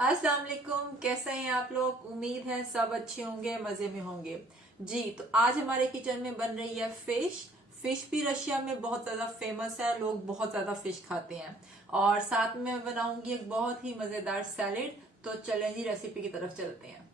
अस्सलाम वालेकुम। कैसे हैं आप लोग? उम्मीद है सब अच्छे होंगे, मजे में होंगे जी। तो आज हमारे किचन में बन रही है फिश। फिश भी रशिया में बहुत ज्यादा फेमस है, लोग बहुत ज्यादा फिश खाते हैं। और साथ में मैं बनाऊंगी एक बहुत ही मजेदार सैलेड। तो चलें जी, रेसिपी की तरफ चलते हैं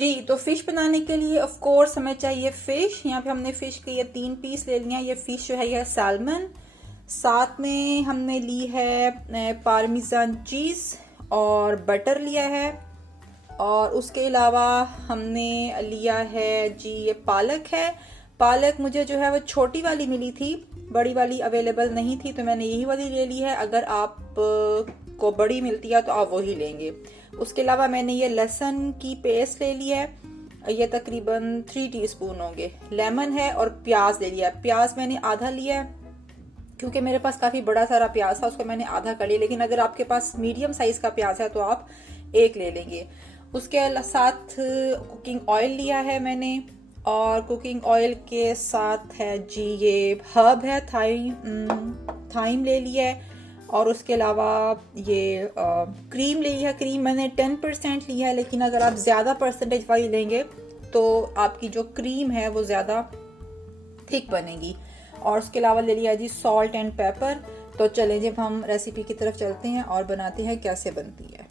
जी। तो फिश बनाने के लिए ऑफ कोर्स हमें चाहिए फिश। यहाँ पे हमने फिश के ये 3 पीस ले लिया। ये फिश जो है ये सैल्मन। साथ में हमने ली है पार्मेजान चीज और बटर लिया है। और उसके अलावा हमने लिया है जी ये पालक है। पालक मुझे जो है वो छोटी वाली मिली थी, बड़ी वाली अवेलेबल नहीं थी, तो मैंने यही वाली ले ली है। अगर आप को बड़ी मिलती है तो आप वही लेंगे। उसके अलावा मैंने ये लहसुन की पेस्ट ले ली है, ये तकरीबन 3 टीस्पून होंगे। लेमन है और प्याज ले लिया। प्याज मैंने आधा लिया है क्योंकि मेरे पास काफी बड़ा सारा प्याज था, उसको मैंने आधा कर लिया। लेकिन अगर आपके पास मीडियम साइज का प्याज है तो आप एक ले लेंगे। उसके साथ कुकिंग ऑयल लिया है मैंने, और कुकिंग ऑयल के साथ है जी ये हर्ब है, थाइम ले लिया है। और उसके अलावा ये क्रीम ले लिया है। क्रीम मैंने 10% लिया है, लेकिन अगर आप ज़्यादा परसेंटेज वाली लेंगे तो आपकी जो क्रीम है वो ज़्यादा थिक बनेगी। और उसके अलावा ले लिया जी सॉल्ट एंड पेपर। तो चलें जब हम रेसिपी की तरफ चलते हैं और बनाते हैं कैसे बनती है।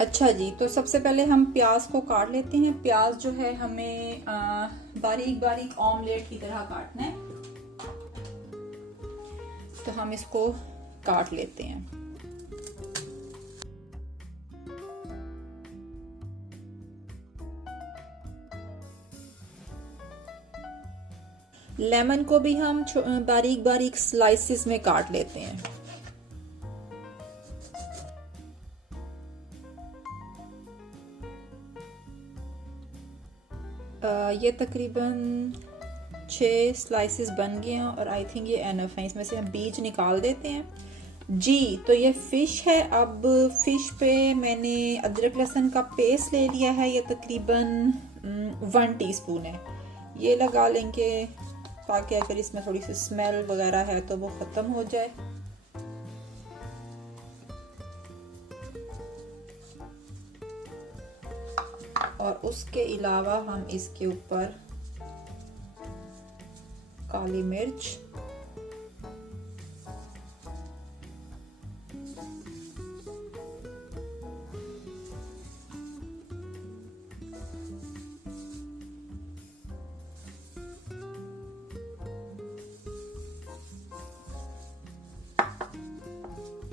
अच्छा जी, तो सबसे पहले हम प्याज को काट लेते हैं। प्याज जो है हमें बारीक बारीक ऑमलेट की तरह काटना है, तो हम इसको काट लेते हैं। लेमन को भी हम बारीक बारीक स्लाइसिस में काट लेते हैं। ये तकरीबन 6 स्लाइसिस बन गए हैं और आई थिंक ये एनफ है। इसमें से हम बीज निकाल देते हैं जी। तो ये फिश है। अब फिश पे मैंने अदरक लहसुन का पेस्ट ले लिया है, ये तकरीबन 1 टीस्पून है। ये लगा लेंगे ताकि अगर इसमें थोड़ी सी स्मेल वगैरह है तो वो ख़त्म हो जाए। और उसके अलावा हम इसके ऊपर काली मिर्च,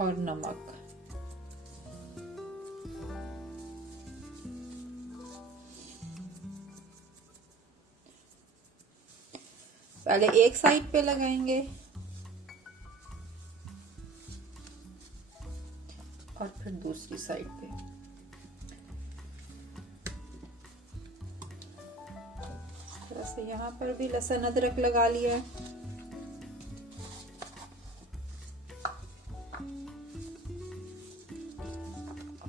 और नमक। पहले एक साइड पे लगाएंगे और फिर दूसरी साइड पे। जैसे यहाँ पर भी लहसुन अदरक लगा लिया है।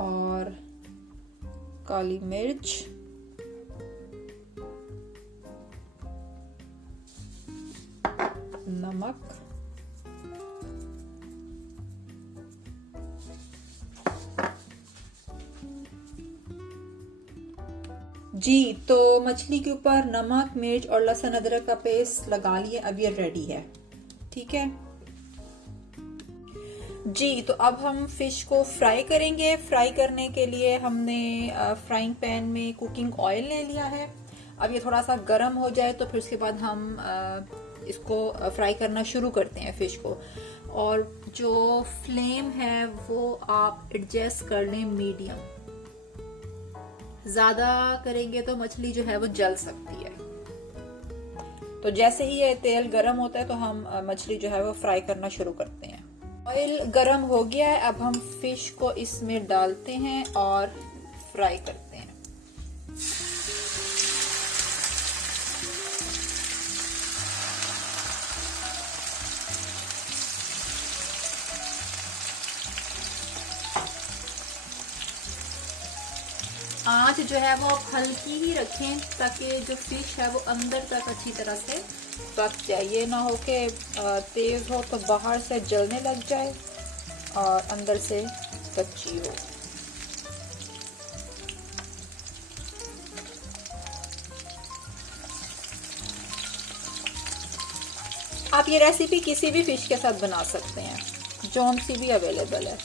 और काली मिर्च, नमक, जी। तो मछली के ऊपर नमक, मिर्च और लहसुन अदरक का पेस्ट लगा लिए। अब ये रेडी है, ठीक है जी। तो अब हम फिश को फ्राई करेंगे। फ्राई करने के लिए हमने फ्राइंग पैन में कुकिंग ऑयल ले लिया है। अब ये थोड़ा सा गर्म हो जाए तो फिर उसके बाद हम इसको फ्राई करना शुरू करते हैं फिश को। और जो फ्लेम है वो आप एडजस्ट कर लें मीडियम। ज्यादा करेंगे तो मछली जो है वो जल सकती है। तो जैसे ही ये तेल गर्म होता है तो हम मछली जो है वो फ्राई करना शुरू करते हैं। ऑयल गर्म हो गया है। अब हम फिश को इसमें डालते हैं और फ्राई करते हैं। आंच जो है वो आप हल्की ही रखें ताकि जो फिश है वो अंदर तक अच्छी तरह से पक जाए। ये ना हो कि तेज़ हो तो बाहर से जलने लग जाए और अंदर से कच्ची हो। आप ये रेसिपी किसी भी फिश के साथ बना सकते हैं, जौन सी भी अवेलेबल है।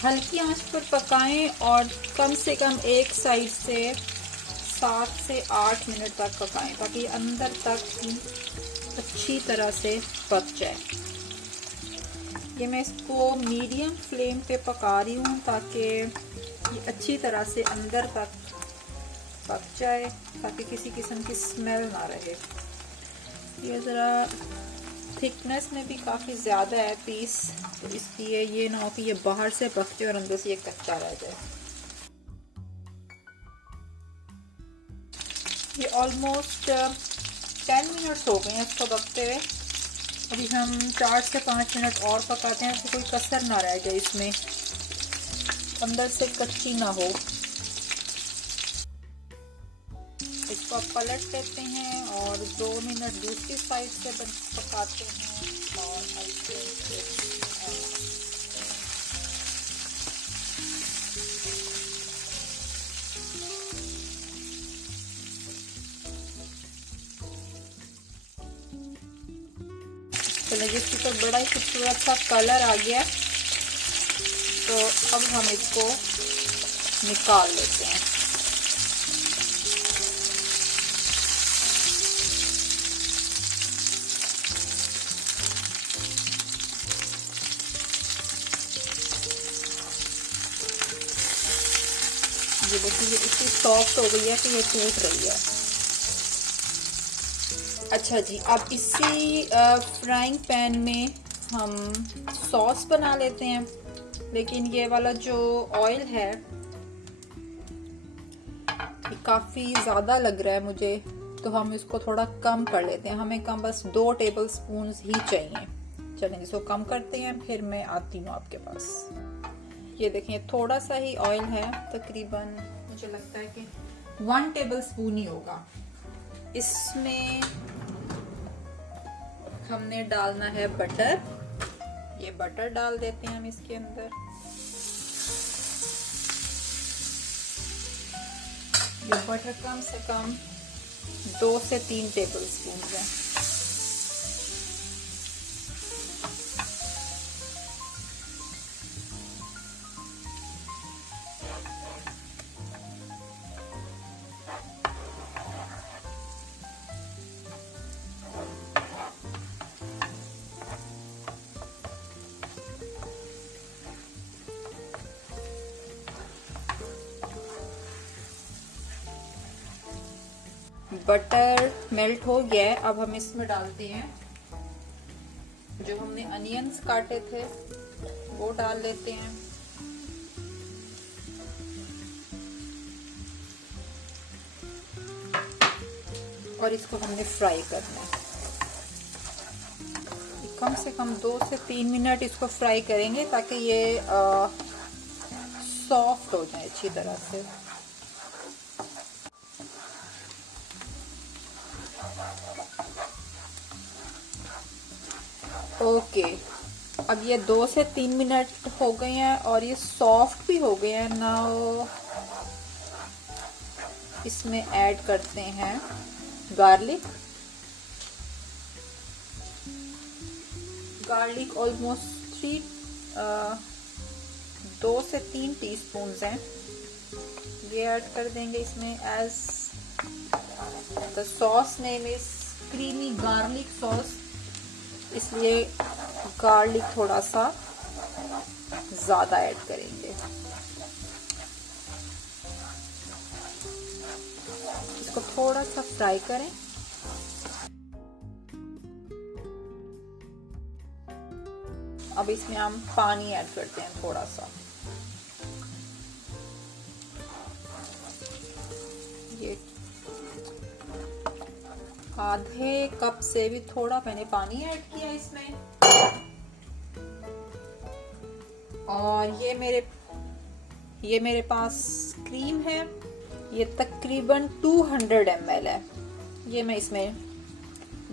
हल्की आंच पर पकाएं और कम से कम एक साइड से 7 से 8 मिनट तक पकाएं ताकि अंदर तक अच्छी तरह से पक जाए। ये मैं इसको मीडियम फ्लेम पे पका रही हूँ ताकि ये अच्छी तरह से अंदर तक पक जाए, ताकि किसी किस्म की स्मेल ना रहे। ये ज़रा थिकनेस में भी काफ़ी ज़्यादा है पीस, तो इसलिए ये ना हो कि ये बाहर से पक जाए और अंदर से ये कच्चा रह जाए। ये ऑलमोस्ट 10 मिनट्स हो गए हैं इसको पकते हुए। अभी हम 4 से 5 मिनट और पकाते हैं तो कोई कसर ना रह जाए, इसमें अंदर से कच्ची ना हो। इसको आप पलट देते हैं और 2 मिनट दूसरी साइड से पकाते हैं और हल्के से चलिए, जिसकी तो बड़ा ही खूबसूरत सा कलर आ गया, तो अब हम इसको निकाल लेते हैं। ये देखिए, ये इतनी सॉफ्ट हो गई है कि ये टूट रही है। अच्छा जी, अब इसी फ्राइंग पैन में हम सॉस बना लेते हैं, लेकिन ये वाला जो ऑयल है ये काफ़ी ज़्यादा लग रहा है मुझे, तो हम इसको थोड़ा कम कर लेते हैं। हमें कम बस 2 टेबलस्पून ही चाहिए। चलें, इसको कम करते हैं, फिर मैं आती हूँ आपके पास। ये देखें, थोड़ा सा ही ऑयल है, तकरीबन मुझे लगता है कि 1 टेबलस्पून ही होगा। इसमें हमने डालना है बटर। ये बटर डाल देते हैं हम इसके अंदर। ये बटर कम से कम 2 से 3 टेबलस्पून है। बटर मेल्ट हो गया है। अब हम इसमें डालते हैं जो हमने अनियंस काटे थे, वो डाल लेते हैं। और इसको हमने फ्राई करना है। कम से कम 2 से 3 मिनट इसको फ्राई करेंगे ताकि ये सॉफ्ट हो जाए अच्छी तरह से। ओके, अब ये 2 से 3 मिनट हो गए हैं और ये सॉफ्ट भी हो गए हैं। नाउ इसमें ऐड करते हैं गार्लिक। गार्लिक ऑलमोस्ट 2 से 3 टीस्पून हैं। ये ऐड कर देंगे इसमें। As the sauce name is creamy garlic sauce, इसलिए गार्लिक थोड़ा सा ज़्यादा ऐड करेंगे। इसको थोड़ा सा फ्राई करें। अब इसमें हम पानी ऐड करते हैं थोड़ा सा। ये आधे कप से भी थोड़ा मैंने पानी ऐड किया इसमें। और ये मेरे ये मेरे पास क्रीम है, ये तकरीबन 200 ml है। ये मैं इसमें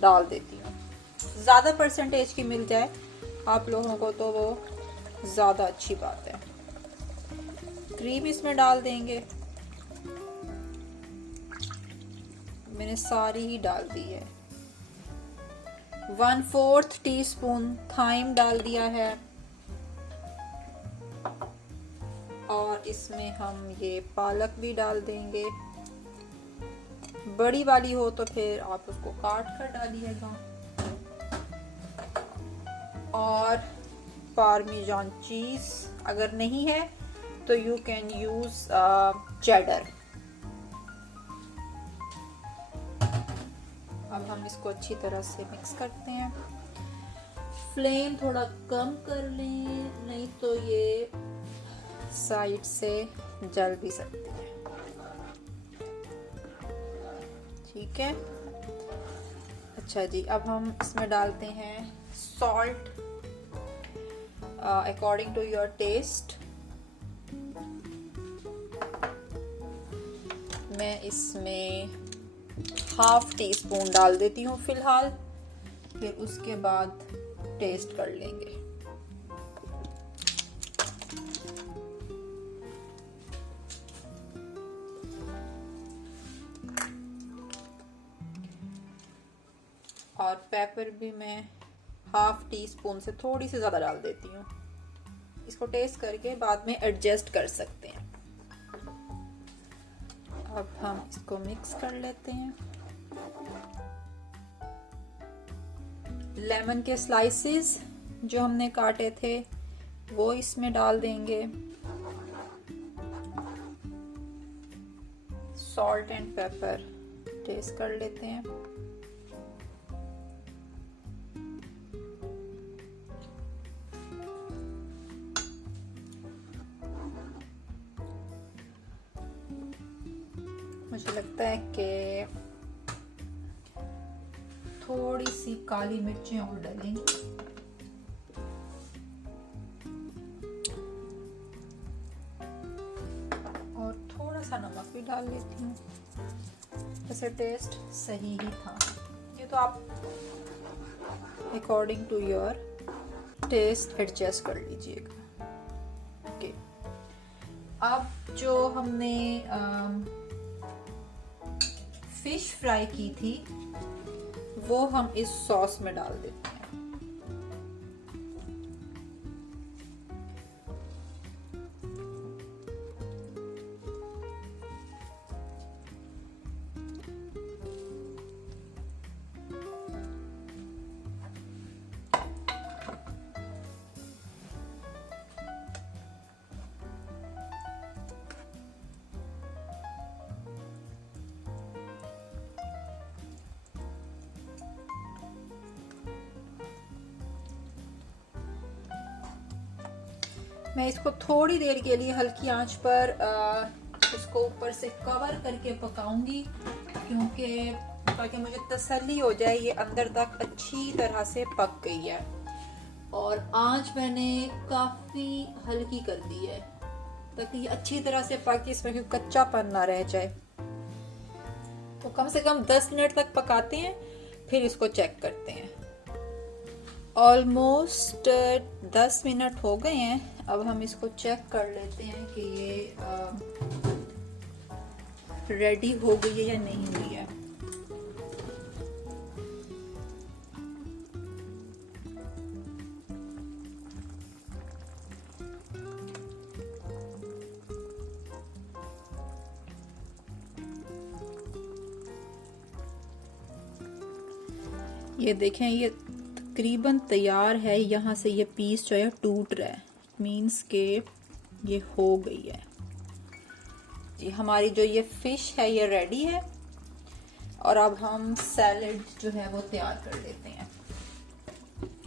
डाल देती हूँ। ज़्यादा परसेंटेज की मिल जाए आप लोगों को तो वो ज़्यादा अच्छी बात है। क्रीम इसमें डाल देंगे। मैंने सारी ही डाल दी है। 1/4 टीस्पून थाइम डाल दिया है। और इसमें हम ये पालक भी डाल देंगे। बड़ी वाली हो तो फिर आप उसको काट कर डालिएगा। और पार्मिजान चीज अगर नहीं है तो यू कैन यूज चेडर। अब हम इसको अच्छी तरह से मिक्स करते हैं। फ्लेम थोड़ा कम कर लें, नहीं तो ये साइड से जल भी सकती है। ठीक है। अच्छा जी, अब हम इसमें डालते हैं salt according to your taste. मैं इसमें 1/2 टीस्पून डाल देती हूँ फिलहाल, फिर उसके बाद टेस्ट कर लेंगे। और पेपर भी मैं 1/2 टीस्पून से थोड़ी सी ज़्यादा डाल देती हूँ। इसको टेस्ट करके बाद में एडजस्ट कर सकते हैं। अब हम इसको मिक्स कर लेते हैं। लेमन के स्लाइसेस जो हमने काटे थे वो इसमें डाल देंगे। सॉल्ट एंड पेपर टेस्ट कर लेते हैं। मुझे लगता है कि थोड़ी सी काली मिर्चें और डालेंगे। और थोड़ा सा नमक भी डाल लेती हूँ। वैसे टेस्ट सही ही था। ये तो आप according to your taste adjust कर लीजिएगा। ओके। अब जो हमने फिश फ्राई की थी वो हम इस सॉस में डाल देते हैं। मैं इसको थोड़ी देर के लिए हल्की आंच पर इसको ऊपर से कवर करके पकाऊंगी, क्योंकि ताकि मुझे तसल्ली हो जाए ये अंदर तक अच्छी तरह से पक गई है। और आंच मैंने काफ़ी हल्की कर दी है ताकि ये अच्छी तरह से पके, इसमें कोई कच्चापन ना रह जाए। तो कम से कम 10 मिनट तक पकाते हैं, फिर इसको चेक करते हैं। ऑलमोस्ट 10 मिनट हो गए हैं। अब हम इसको चेक कर लेते हैं कि ये रेडी हो गई है या नहीं हुई है। ये देखें, ये तकरीबन तैयार है। यहाँ से ये पीस जो है टूट रहा है, मीन्स के ये हो गई है जी। हमारी जो ये फिश है ये रेडी है। और अब हम सैलेड जो है वो तैयार कर लेते हैं।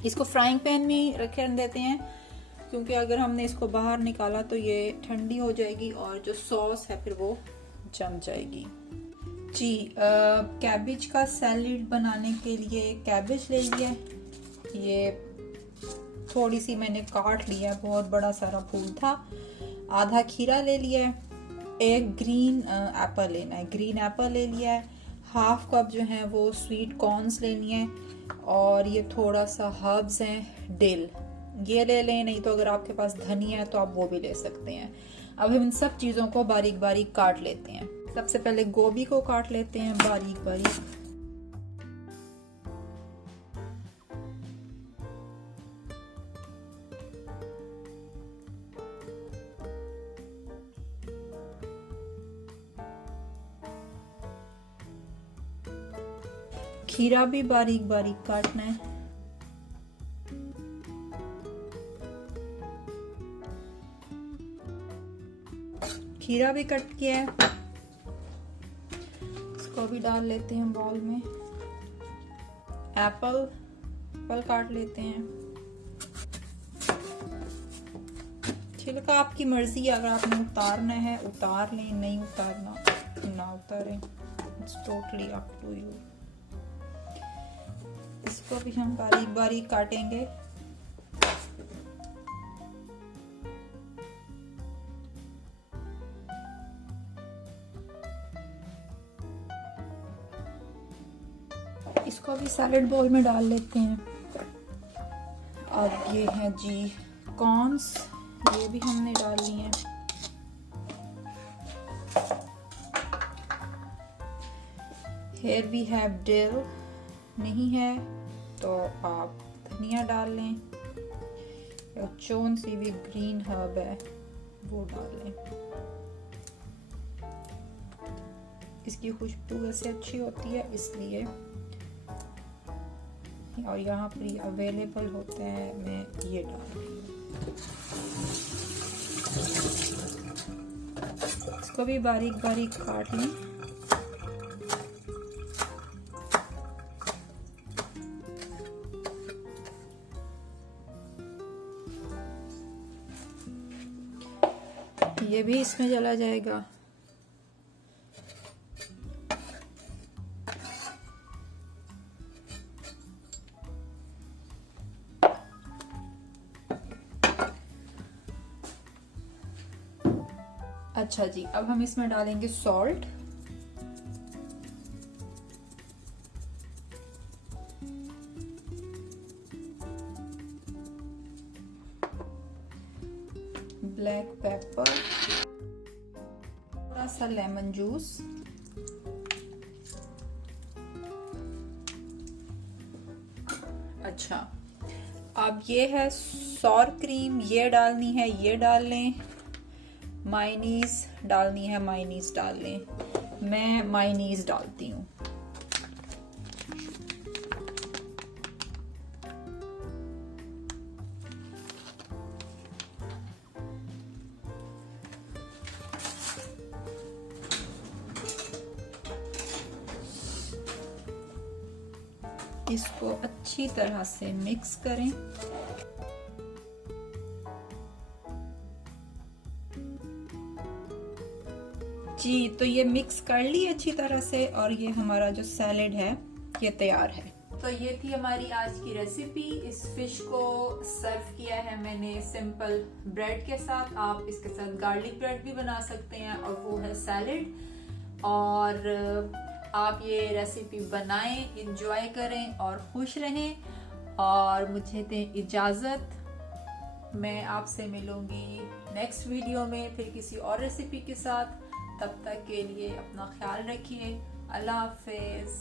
इसको फ्राइंग पैन में रखे देते हैं, क्योंकि अगर हमने इसको बाहर निकाला तो ये ठंडी हो जाएगी और जो सॉस है फिर वो जम जाएगी जी। कैबेज का सैलेड बनाने के लिए कैबेज ले लिया, ये थोड़ी सी मैंने काट लिया, बहुत बड़ा सारा फूल था। आधा खीरा ले लिया है, एक ग्रीन एप्पल लेना है, ग्रीन एप्पल ले लिया है, हाफ कप जो है वो स्वीट कॉर्न्स लेनी है, और ये थोड़ा सा हर्ब्स हैं, डिल ये ले लें, नहीं तो अगर आपके पास धनिया है तो आप वो भी ले सकते हैं। अब हम इन सब चीज़ों को बारीक बारीक काट लेते हैं। सबसे पहले गोभी को काट लेते हैं बारीक बारीक। खीरा भी बारीक बारीक काटना है। खीरा भी कट किया है, इसको भी डाल लेते हैं बाउल में। एप्पल काट लेते हैं। छिलका आपकी मर्जी, अगर आपने उतारना है उतार लें, नहीं उतारना ना उतारें, it's totally up to you. इसको भी हम बारीक बारीक काटेंगे। इसको भी सैलेड बोल में डाल लेते हैं। अब ये है जी कॉर्न्स, ये भी हमने डाल लिए हैं। हेयर वी हैव डिल, नहीं है तो आप धनिया डाल लें, या चोन सी भी ग्रीन हर्ब है वो डाल लें, इसकी खुशबू वैसे अच्छी होती है इसलिए, और यहाँ पर ये अवेलेबल होते हैं, मैं ये डाल रही हूँ। इसको भी बारीक बारीक काट लें। ये भी इसमें चला जाएगा। अच्छा जी, अब हम इसमें डालेंगे सॉल्ट। ब्लैक पेपर, थोड़ा सा लेमन जूस, अच्छा अब ये है सॉर क्रीम, ये डालनी है, ये डाल लें। मायोनीज डालनी है, मायोनीज डाल लें। मैं मायोनीज डालती हूँ। इसको अच्छी तरह से मिक्स करें। जी, तो ये मिक्स कर ली अच्छी तरह से, और ये हमारा जो सैलेड है ये तैयार है। तो ये थी हमारी आज की रेसिपी। इस फिश को सर्व किया है मैंने सिंपल ब्रेड के साथ। आप इसके साथ गार्लिक ब्रेड भी बना सकते हैं, और वो है सैलेड। और आप ये रेसिपी बनाएं, इंजॉय करें और खुश रहें। और मुझे दें इजाज़त, मैं आपसे मिलूंगी नेक्स्ट वीडियो में फिर किसी और रेसिपी के साथ। तब तक के लिए अपना ख्याल रखिए। अल्लाह हाफिज़।